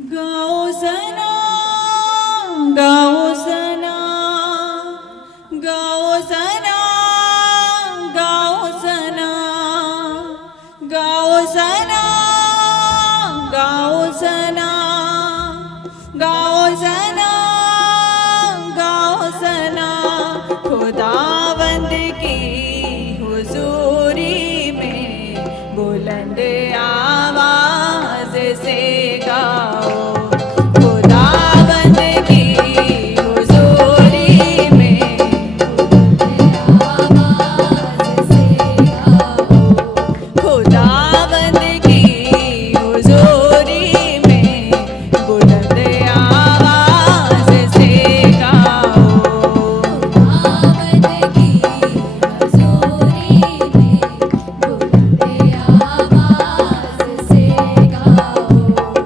गाओ सना, गाओ सना, गाओ सना, गाओ सना, गाओ सना, गाओ सना, गाओ सना, गाओ सना। खुदावंद की हुजूरी में बुलंद आवाज से गाओ। खुदावंद की हुजूरी में आवाज से गाओ। खुदावंद की हुजूरी में बुलंद आवाज से गाओ। खुदावंद की हुजूरी में बुलंद आवाज से गाओ।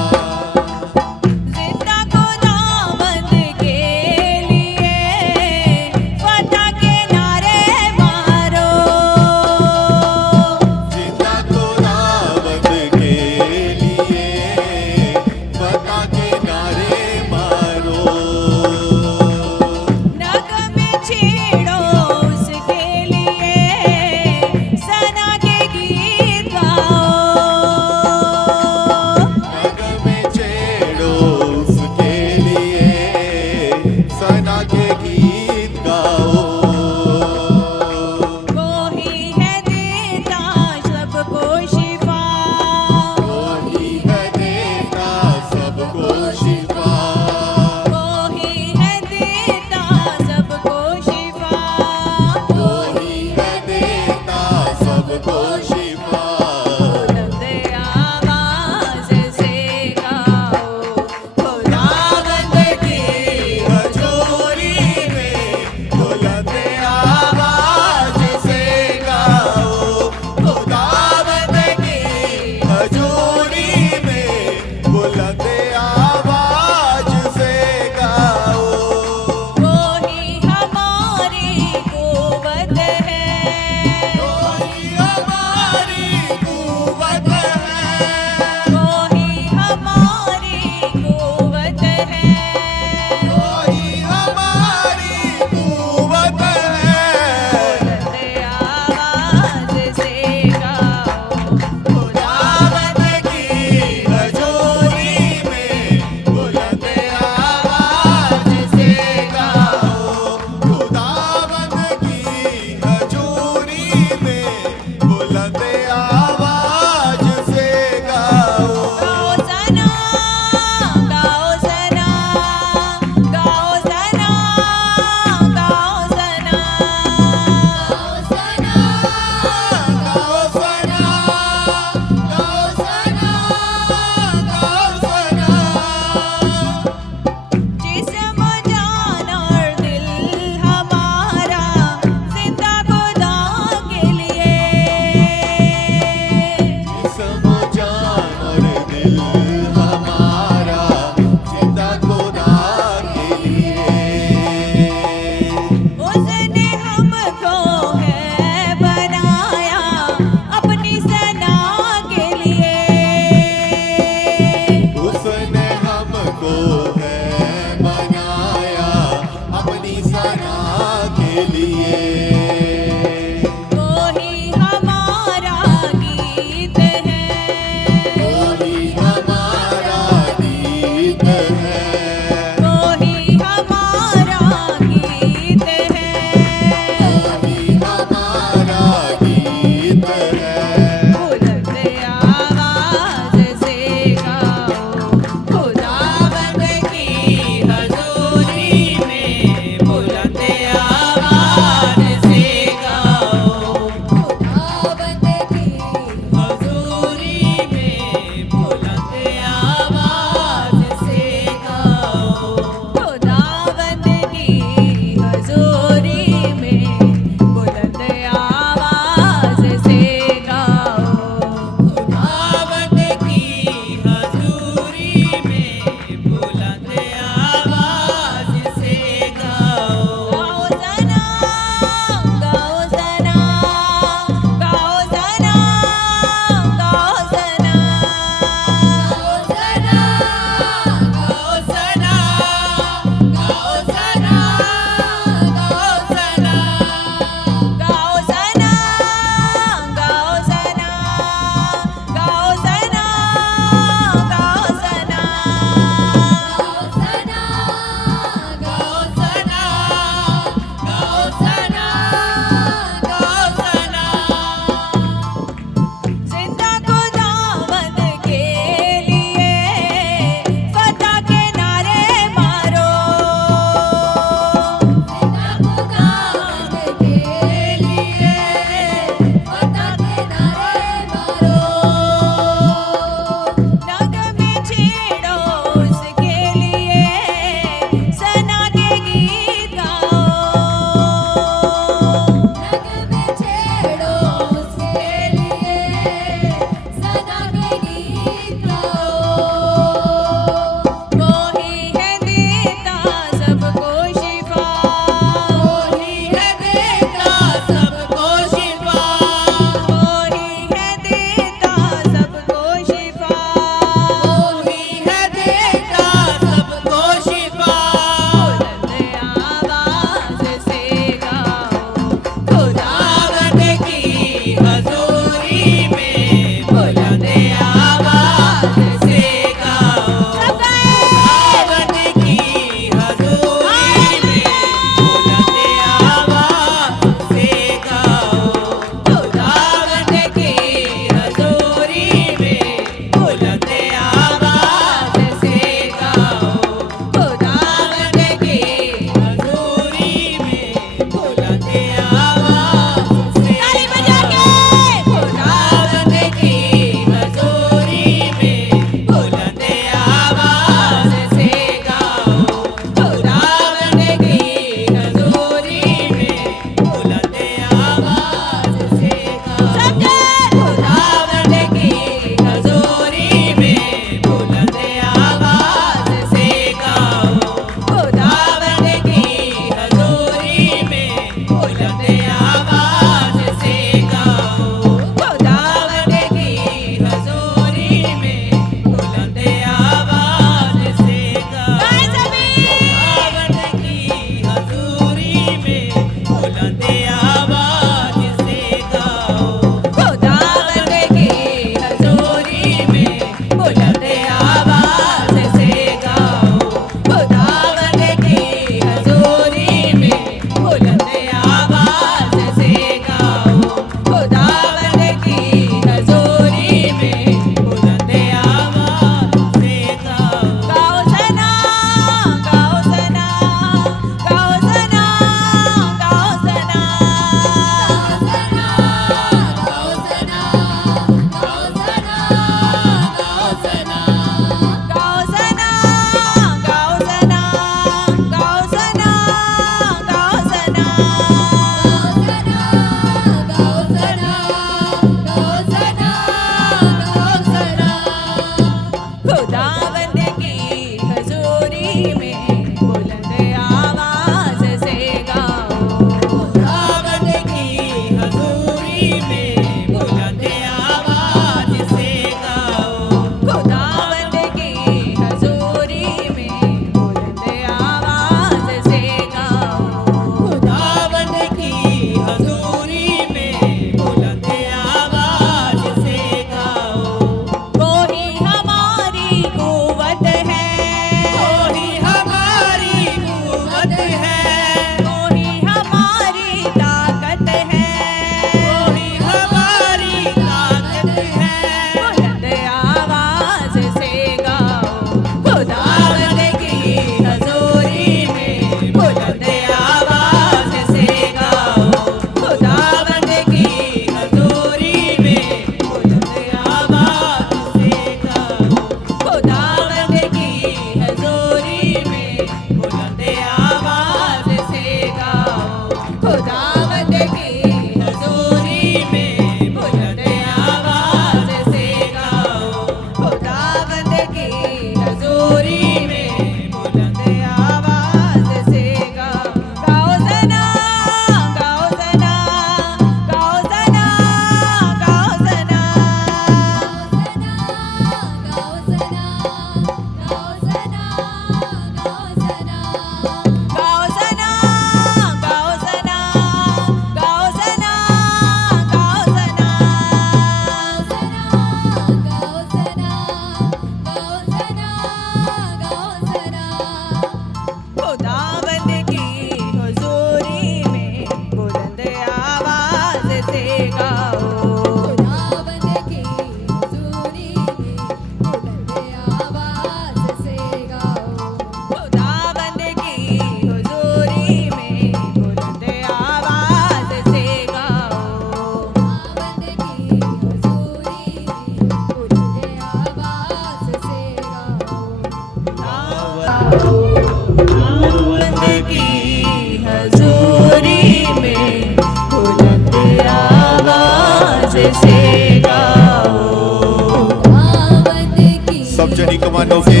सब जनी कमानोगे,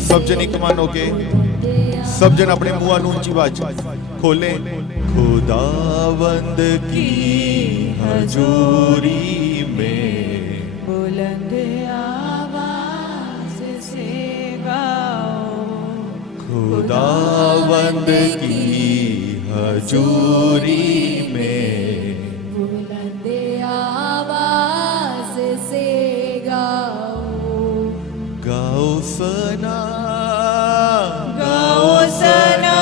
सब जनी कमानोगे, सब जन अपने मुंह ਨੂੰ ਉੱਚੀ आवाज खोले। खुदावंद की हजूरी में बुलंद आवाज से गाओ। खुदावंद की हजूरी में बुलंद आवाज से गाओ। गाओ सना, गाओ सना,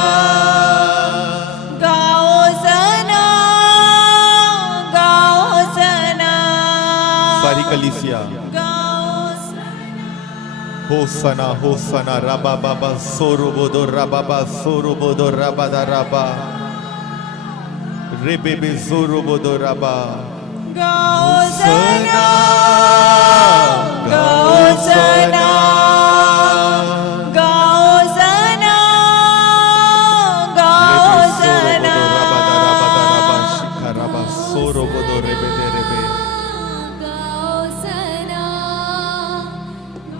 गाओ सना, गाओ सना, सारी कलीसिया गाओ सना। होसना होसना रबा बाबा सोरोबोदो रबाबा सोरोबोदो रबादा रबा रेबेबे सोरोबोदो रबा। गाओ सना, गाओ सना, गाओ सना, गाओ सना, रबा सोरोबोदो रेबेदे रेबे। गाओ सना,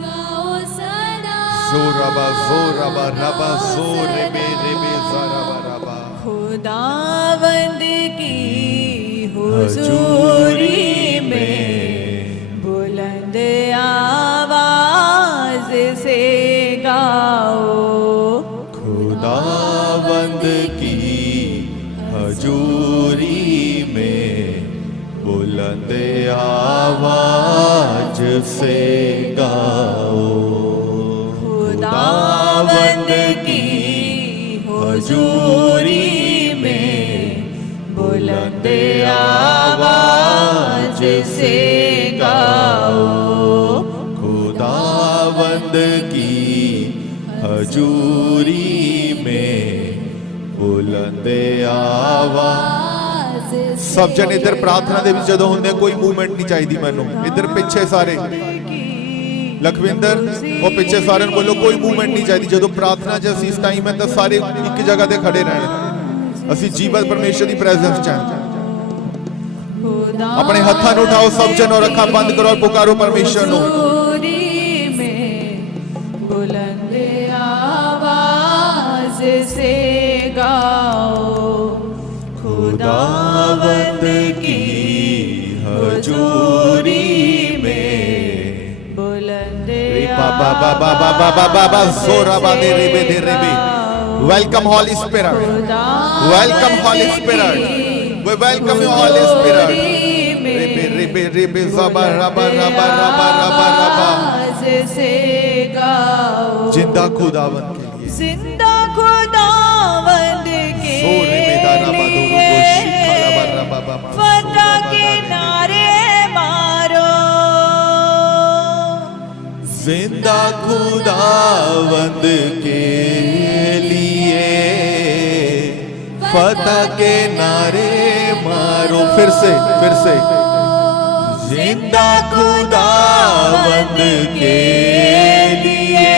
गाओ सना, जोरबा जोरबा रबा जोर रेबे रेबे जरबा रबा। खुदावंद की हुजूरी में बुलंद आवाज से गाओ। खुदावंद की हजूरी में बुलंद आवाज से गाओ। खुदावंद की हुजूरी में बुलंद आवाज से गाओ, खुदावंद की हजूरी में बुलंद आवाज। सब जन इधर प्रार्थना ਦੇ ਵਿੱਚ ਜਦੋਂ ਹੁੰਦੇ ਕੋਈ ਮੂਵਮੈਂਟ ਨਹੀਂ ਚਾਹੀਦੀ ਮੈਨੂੰ। इधर ਪਿੱਛੇ ਸਾਰੇ ਲਖਵਿੰਦਰ ਉਹ ਪਿੱਛੇ ਸਾਰਿਆਂ ਨੂੰ ਬੋਲੋ ਕੋਈ ਮੂਵਮੈਂਟ ਨਹੀਂ ਚਾਹੀਦੀ। ਜਦੋਂ ਪ੍ਰਾਰਥਨਾ 'ਚ ਅਸੀਂ ਇਸ ਟਾਈਮ ਹੈ ਤਾਂ ਸਾਰੇ ਇੱਕ ਜਗ੍ਹਾ ਤੇ ਖੜੇ ਰਹਿਣ। ਅਸੀਂ ਜੀਵਤ ਪਰਮੇਸ਼ਰ ਦੀ ਪ੍ਰੈਜ਼ੈਂਸ 'ਚ ਹਾਂ। अपने हाथों को उठाओ सब जन और अखा बंद करो और पुकारो परमेश्वर नो। बुलंद आवाज से गाओ, खुदावंद की हजूरी में बुलंद welcome holy spirit, welcome holy spirit, we welcome you Holy Spirit. जिंदा खुदावंद के लिए, जिंदा खुदावंद के फतह के नारे मारो, जिंदा खुदावंद के लिए फतह के नारे मारो। फिर से जिंदा खुदावंद के लिए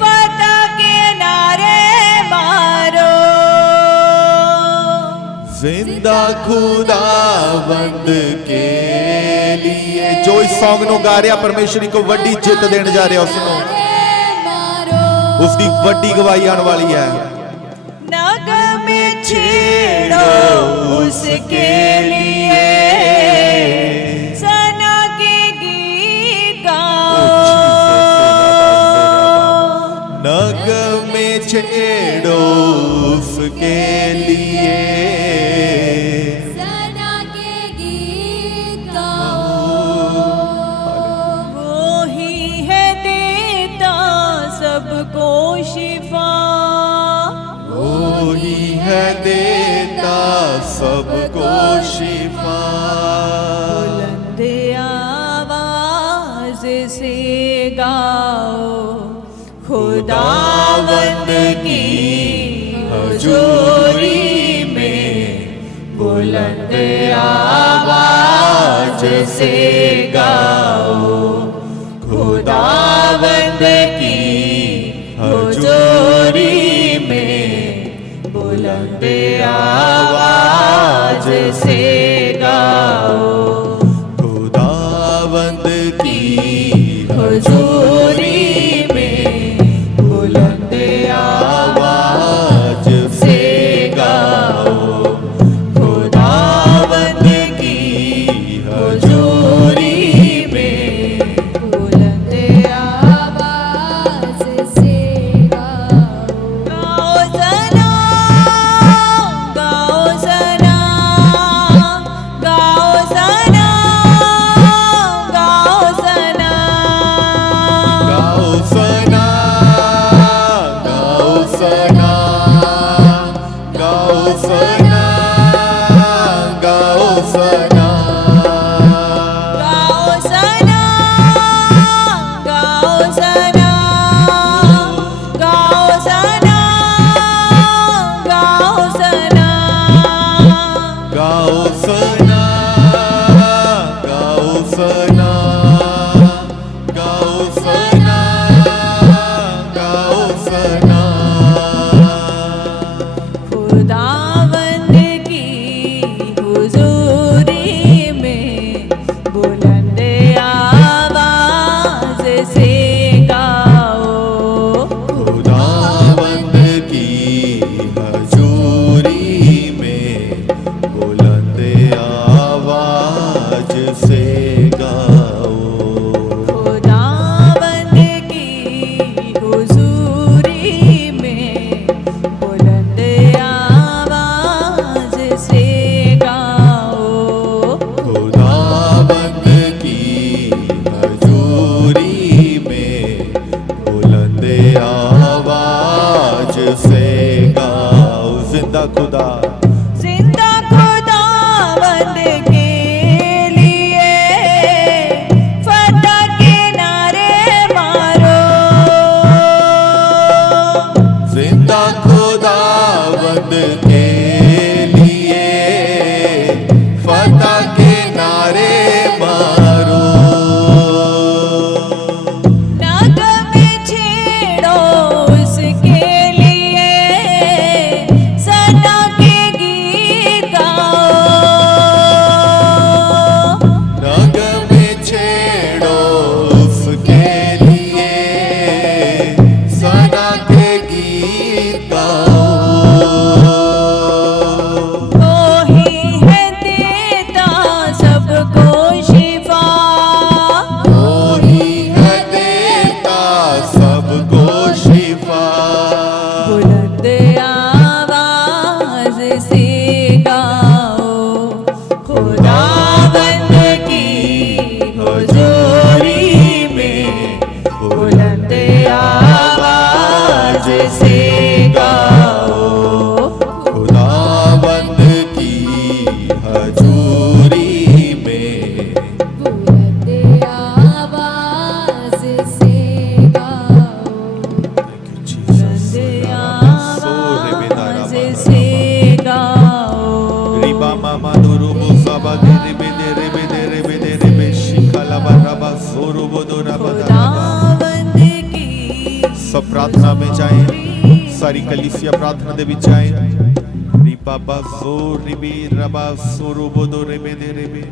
फतह के नारे मारो, जिंदा खुदावंद के लिए। जो इस सॉन्ग नो गा रहा परमेश्वरी को वड्डी जित देने जा रहा, उसकी वड्डी गवाही आने वाली है। नगमे छेड़ो उसके लिए, सना के गीत गाओ, नगमे छेड़ो उसके लिए, सना के गीत गाओ। वो ही है देता सबको शिफा, वही है देता सबको शिफा। बुलंद आवाज से गाओ, खुदावंद की हजूरी में बुलंद आवाज से गाओ, खुदावंद की हजूरी में बुलंद आवाज से गाओ, खुदावंद की हजूरी में बुलंद आवाज से गाओ, खुदावंद की हजूरी में बुलंद आवाज से गाओ। गाओ सना, गाओ सना, गाओ सना, गाओ सना, गाओ सना, गाओ सना, गाओ सना, गाओ सना, गाओ सना, गाओ सना, गाओ सना, गाओ सना, गाओ सना, गाओ सना, गाओ सना, गाओ सना। खुदावंद की हुजूरी में बुलंद आवाज से गाओ, खुदावंद की हजूरी में बुलंद आवाज से गाओ। खुदावंद की हुजूरी में बुलंद आवाज से गाओ, खुदावंद की हजूरी में बुलंद आवाज से गाओ। जिंदा खुदा, जिंदा खुदावंद के खुदावंद की हुजूरी में बुलंद आवाज से गाओ। खुदावंद की हजूरी में बुलंद आवाज से गाओ। बुलंद आवाज से गाओ। रिबा मामा दुरुबु साबा रिबे दे रिबे दे रिबे दे रिबे शिखला बरबा सोरुबो दोरबा। खुदावंद की सब प्रार्थना में जाएं, सारी कलीसिया प्रार्थना दे विच जाएं। रिबा बा सो रिबी रबा सोरुबो दो रिबे दे रिबे।